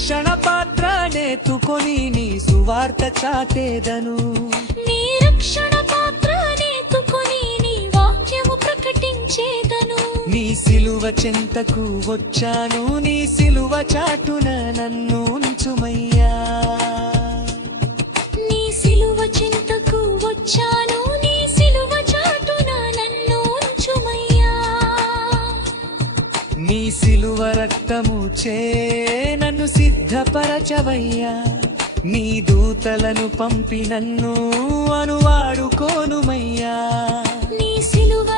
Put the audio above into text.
రక్షణ పాత్ర నెత్తుకొని నీ సువార్త చాటేదను. నీ రక్షణ పాత్ర నెత్తుకొని నీ వాక్యము ప్రకటించేదను. నీ సిలువ చెంతకు వచ్చాను, నీ సిలువ చాటున నన్ను ఉంచుమయ్యా. నీ సిలువ చెంతకు వచ్చాను, నీ సిలువ చాటున నన్ను ఉంచుమయ్యా. నీ సిలువ రక్తము చే నన్ను సిద్ధపరచవయ్యా. నీ దూతలను పంపి నన్ను అనువాడుకోనుమయ్యా. నీ సిలువ